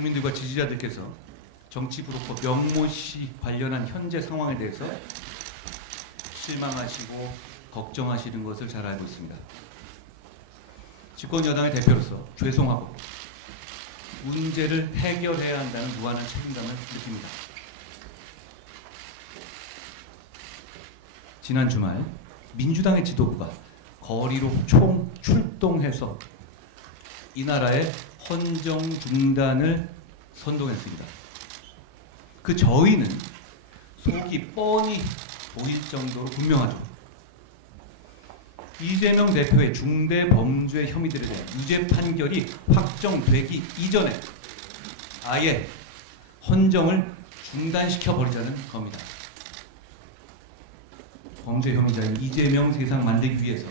국민들과 지지자들께서 정치 브로커 명모 씨 관련한 현재 상황에 대해서 실망하시고 걱정하시는 것을 잘 알고 있습니다. 집권 여당의 대표로서 죄송하고 문제를 해결해야 한다는 무한한 책임감을 느낍니다. 지난 주말 민주당의 지도부가 거리로 총 출동해서 이 나라의 헌정 중단을 선동했습니다. 그 저희는 속이 뻔히 보일 정도로 분명하죠. 이재명 대표의 중대 범죄 혐의들에 대한 유죄 판결이 확정되기 이전에 아예 헌정을 중단시켜 버리자는 겁니다. 범죄 혐의자인 이재명 세상 만들기 위해서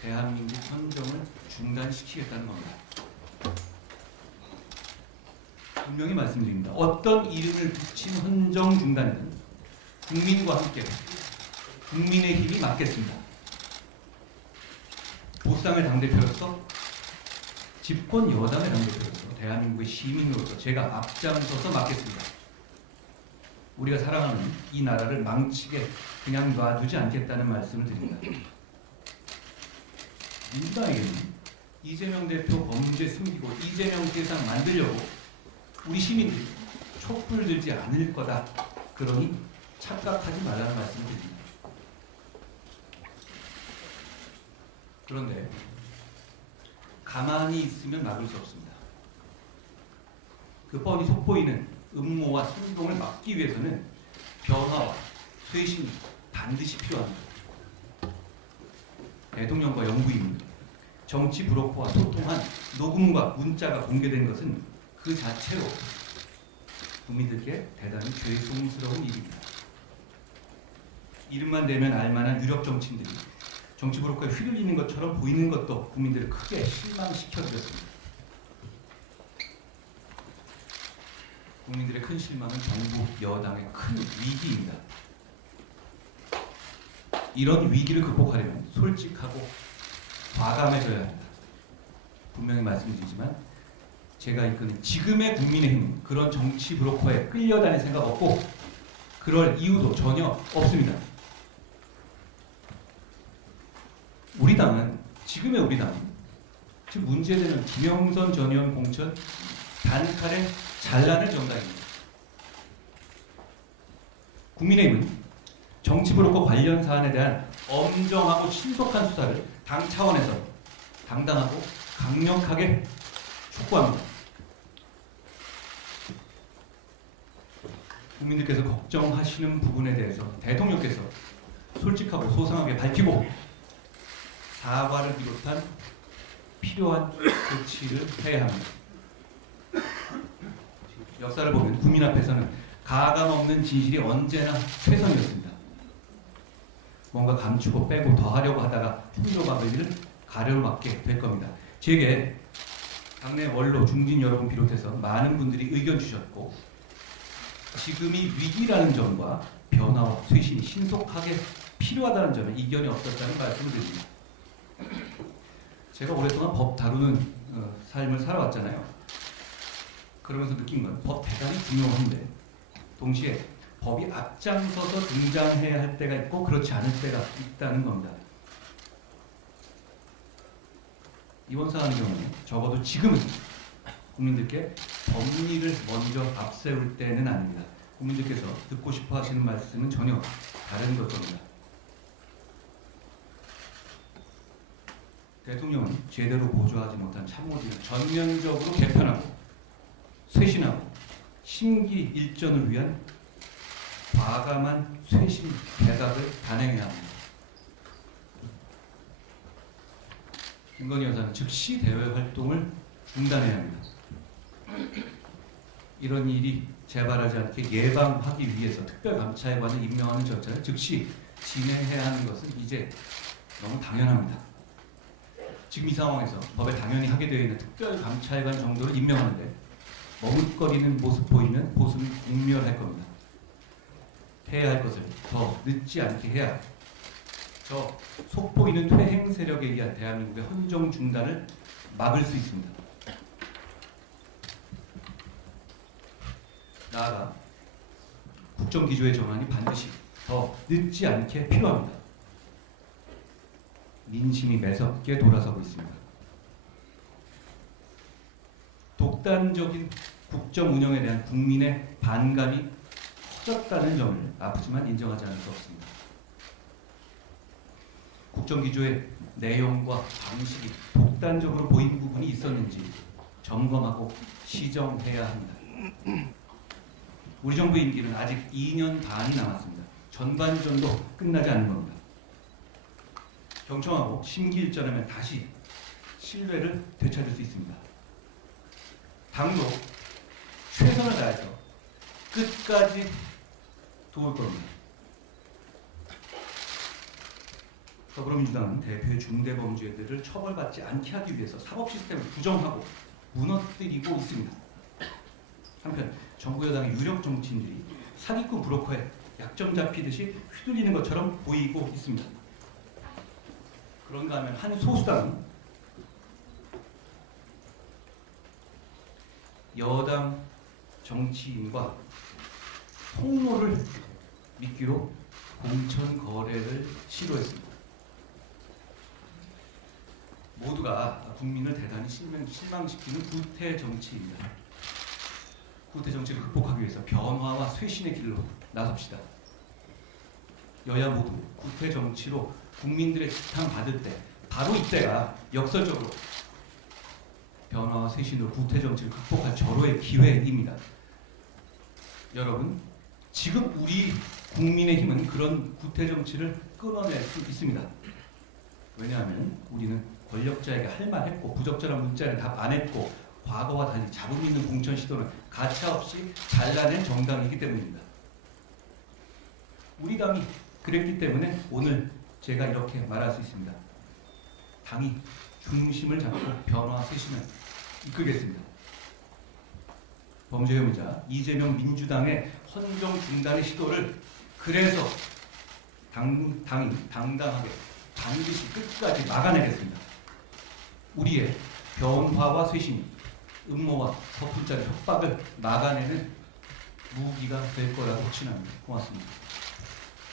대한민국 헌정을 중단시키겠다는 겁니다. 분명히 말씀드립니다. 어떤 이름을 붙인 헌정 중단은 국민과 함께 국민의 힘이 맡겠습니다. 보수당의 당대표로서 집권 여당의 당대표로서 대한민국의 시민으로서 제가 앞장서서 맡겠습니다. 우리가 사랑하는 이 나라를 망치게 그냥 놔두지 않겠다는 말씀을 드립니다. 민주당에게는 이재명 대표 범죄 숨기고 이재명 세상 만들려고 우리 시민들이 촛불 들지 않을 거다. 그러니 착각하지 말라는 말씀을 드립니다. 그런데 가만히 있으면 막을 수 없습니다. 그 뻔히 속보이는 음모와 선동을 막기 위해서는 변화와 쇄신이 반드시 필요합니다. 대통령과 영부인, 정치 브로커와 소통한 녹음과 문자가 공개된 것은 그 자체로 국민들께 대단히 죄송스러운 일입니다. 이름만 대면 알만한 유력 정치인들이 정치 브로커에 휘둘리는 것처럼 보이는 것도 국민들을 크게 실망시켜드렸습니다. 국민들의 큰 실망은 정부 여당의 큰 위기입니다. 이런 위기를 극복하려면 솔직하고 과감해져야 합니다. 분명히 말씀드리지만 제가 이끄는 지금의 국민의힘은 그런 정치 브로커에 끌려다닐 생각 없고 그럴 이유도 전혀 없습니다. 우리 당은 지금의 우리 당은 지금 문제되는 김영선 전 의원 공천 단칼에 잘라낼 정당입니다. 국민의힘은 정치 브로커 관련 사안에 대한 엄정하고 신속한 수사를 당 차원에서 당당하고 강력하게 촉구합니다. 국민들께서 걱정하시는 부분에 대해서 대통령께서 솔직하고 소상하게 밝히고 사과를 비롯한 필요한 조치를 해야 합니다. 역사를 보면 국민 앞에서는 가감 없는 진실이 언제나 최선이었습니다. 뭔가 감추고 빼고 더하려고 하다가 풍조박을 가려막게 될 겁니다. 제게 당내 원로 중진 여러분 비롯해서 많은 분들이 의견 주셨고 지금이 위기라는 점과 변화와 쇄신이 신속하게 필요하다는 점에 이견이 없었다는 말씀을 드립니다. 제가 오랫동안 법 다루는 삶을 살아왔잖아요. 그러면서 느낀 건 법 대단히 중요한데 동시에 법이 앞장서서 등장해야 할 때가 있고 그렇지 않을 때가 있다는 겁니다. 이번 사안의 경우는 적어도 지금은 국민들께 법리를 먼저 앞세울 때는 아닙니다. 국민들께서 듣고 싶어 하시는 말씀은 전혀 다른 걸 겁니다. 대통령은 제대로 보조하지 못한 참모진을 전면적으로 개편하고 쇄신하고 심기일전을 위한 과감한 쇄신 대답을 단행해야 합니다. 김건희 여사는 즉시 대외 활동을 중단해야 합니다. 이런 일이 재발하지 않게 예방하기 위해서 특별감찰관을 임명하는 절차를 즉시 진행해야 하는 것은 이제 너무 당연합니다. 지금 이 상황에서 법에 당연히 하게 되어 있는 특별감찰관 정도를 임명하는데 머뭇거리는 모습 보이면 보수는 공멸할 겁니다. 해야 할 것을 더 늦지 않게 해야 저 속보이는 퇴행 세력에 의한 대한민국의 헌정 중단을 막을 수 있습니다. 나아가 국정기조의 전환이 반드시 더 늦지 않게 필요합니다. 민심이 매섭게 돌아서고 있습니다. 독단적인 국정 운영에 대한 국민의 반감이 커졌다는 점을 아프지만 인정하지 않을 수 없습니다. 국정기조의 내용과 방식이 독단적으로 보인 부분이 있었는지 점검하고 시정해야 합니다. 우리 정부 임기는 아직 2년 반이 남았습니다. 전반전도 끝나지 않은 겁니다. 경청하고 심기일전하면 다시 신뢰를 되찾을 수 있습니다. 당도 최선을 다해서 끝까지 도울 겁니다. 더불어민주당은 대표의 중대범죄들을 처벌받지 않게 하기 위해서 사법 시스템을 부정하고 무너뜨리고 있습니다. 한편 정부 여당의 유력 정치인들이 사기꾼 브로커에 약점 잡히듯이 휘둘리는 것처럼 보이고 있습니다. 그런가 하면 한 소수당은 여당 정치인과 통로를 미끼로 공천 거래를 시도했습니다. 모두가 국민을 대단히 실망시키는 구태 정치입니다. 구태 정치를 극복하기 위해서 변화와 쇄신의 길로 나섭시다. 여야 모두 구태 정치로 국민들의 지탄 받을 때 바로 이때가 역설적으로 변화와 쇄신으로 구태 정치를 극복할 절호의 기회입니다. 여러분, 지금 우리 국민의힘은 그런 구태 정치를 끊어낼 수 있습니다. 왜냐하면 우리는 권력자에게 할 말 했고 부적절한 문자를 답 안 했고 과거와 달리 자본 있는 공천 시도는 가차없이 잘라낸 정당이기 때문입니다. 우리 당이 그랬기 때문에 오늘 제가 이렇게 말할 수 있습니다. 당이 중심을 잡고 변화 쇄신을 이끌겠습니다. 범죄 혐의자 이재명 민주당의 헌정 중단의 시도를 그래서 당이 당당하게 반드시 끝까지 막아내겠습니다. 우리의 변화와 쇄신이 음모와 서푼자리 협박을 막아내는 무기가 될 거라고 확신합니다. 고맙습니다.